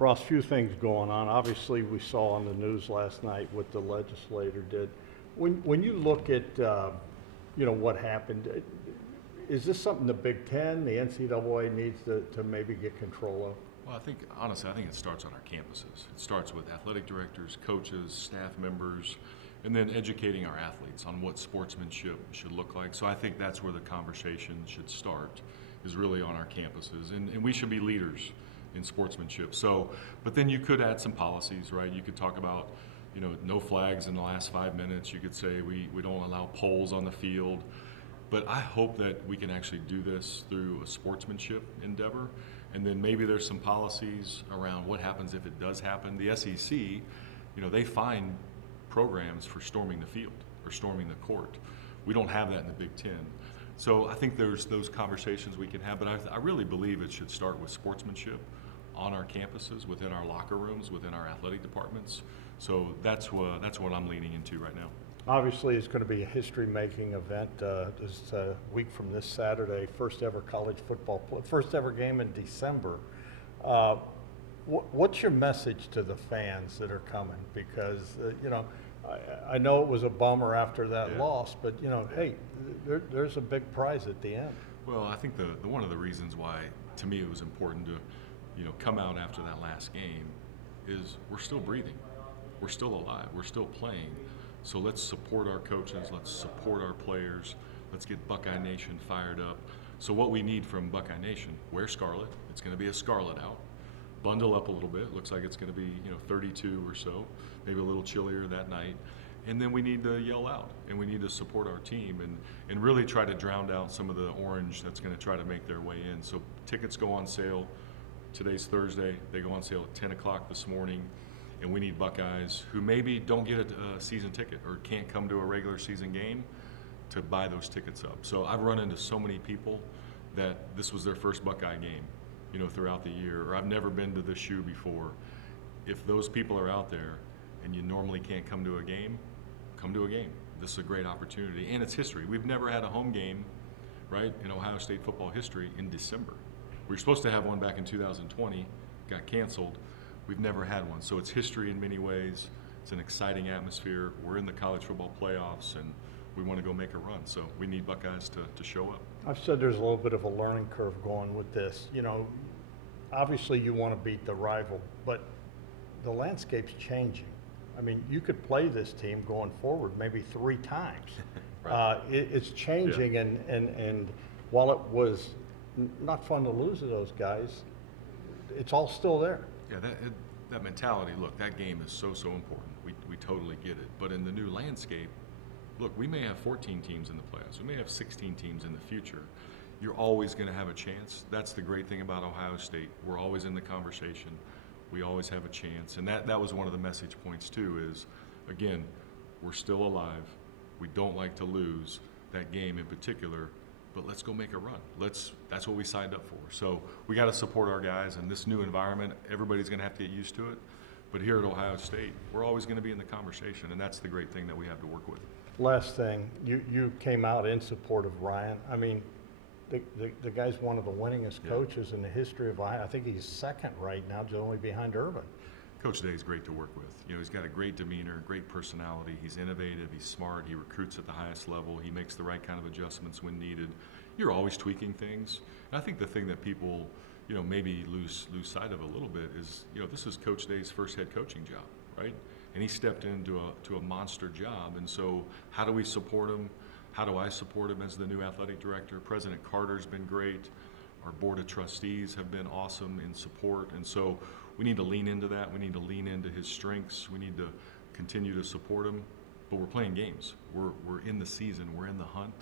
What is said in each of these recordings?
Ross, few things going on. Obviously, we saw on the news last night what the legislator did. When you look at what happened, is this something the Big Ten, the NCAA needs to maybe get control of? Well, honestly, I think it starts on our campuses. It starts with athletic directors, coaches, staff members, and then educating our athletes on what sportsmanship should look like. So I think that's where the conversation should start, is really on our campuses. And we should be leaders in sportsmanship. So, but then you could add some policies, right? You could talk about, no flags in the last 5 minutes. You could say we don't allow poles on the field. But I hope that we can actually do this through a sportsmanship endeavor. And then maybe there's some policies around what happens if it does happen. The SEC, they find programs for storming the field or storming the court. We don't have that in the Big Ten. So I think there's those conversations we can have, but I really believe it should start with sportsmanship on our campuses, within our locker rooms, within our athletic departments. So that's what I'm leaning into right now. Obviously, it's going to be a history-making event this week from this Saturday. First ever college football, first ever game in December. What's your message to the fans that are coming? Because I know it was a bummer after that loss, but hey, there's a big prize at the end. Well, I think the one of the reasons why, to me, it was important to come out after that last game is we're still breathing, we're still alive, we're still playing. So let's support our coaches, let's support our players, let's get Buckeye Nation fired up. So what we need from Buckeye Nation: wear scarlet. It's going to be a scarlet out. Bundle up a little bit. Looks like it's going to be 32 or so, maybe a little chillier that night. And then we need to yell out, and we need to support our team and really try to drown out some of the orange that's going to try to make their way in. So tickets go on sale. Today's Thursday. They go on sale at 10 o'clock this morning. And we need Buckeyes who maybe don't get a season ticket or can't come to a regular season game to buy those tickets up. So I've run into so many people that this was their first Buckeye game, throughout the year, or I've never been to the shoe before. If those people are out there and you normally can't come to a game, come to a game. This is a great opportunity, and it's history. We've never had a home game, right, in Ohio State football history in December. We were supposed to have one back in 2020, got canceled. We've never had one, so it's history in many ways. It's an exciting atmosphere. We're in the college football playoffs, and we want to go make a run. So we need Buckeyes to show up. I've said there's a little bit of a learning curve going with this. Obviously you want to beat the rival, but the landscape's changing. I mean, you could play this team going forward maybe 3 times. Right. It's changing, and while it was not fun to lose to those guys, it's all still there. Yeah, that mentality, look, that game is so important. We totally get it. But in the new landscape, look, we may have 14 teams in the playoffs. We may have 16 teams in the future. You're always going to have a chance. That's the great thing about Ohio State. We're always in the conversation. We always have a chance. And that was one of the message points, too, is, again, we're still alive. We don't like to lose that game in particular. But let's go make a run. That's what we signed up for. So we got to support our guys in this new environment. Everybody's going to have to get used to it. But here at Ohio State, we're always going to be in the conversation, and that's the great thing that we have to work with. Last thing, you came out in support of Ryan. I mean, the guy's one of the winningest coaches in the history of Ohio. I think he's second right now, just only behind Urban. Coach Day is great to work with. He's got a great demeanor, great personality. He's innovative, he's smart, he recruits at the highest level, he makes the right kind of adjustments when needed. You're always tweaking things. And I think the thing that people, maybe lose sight of a little bit is, this is Coach Day's first head coaching job, right? And he stepped into a monster job. And so how do we support him? How do I support him as the new athletic director? President Carter's been great. Our board of trustees have been awesome in support. And so we need to lean into that. We need to lean into his strengths. We need to continue to support him. But we're playing games. We're in the season. We're in the hunt.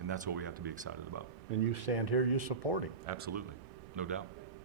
And that's what we have to be excited about. And you stand here, you support him. Absolutely. No doubt.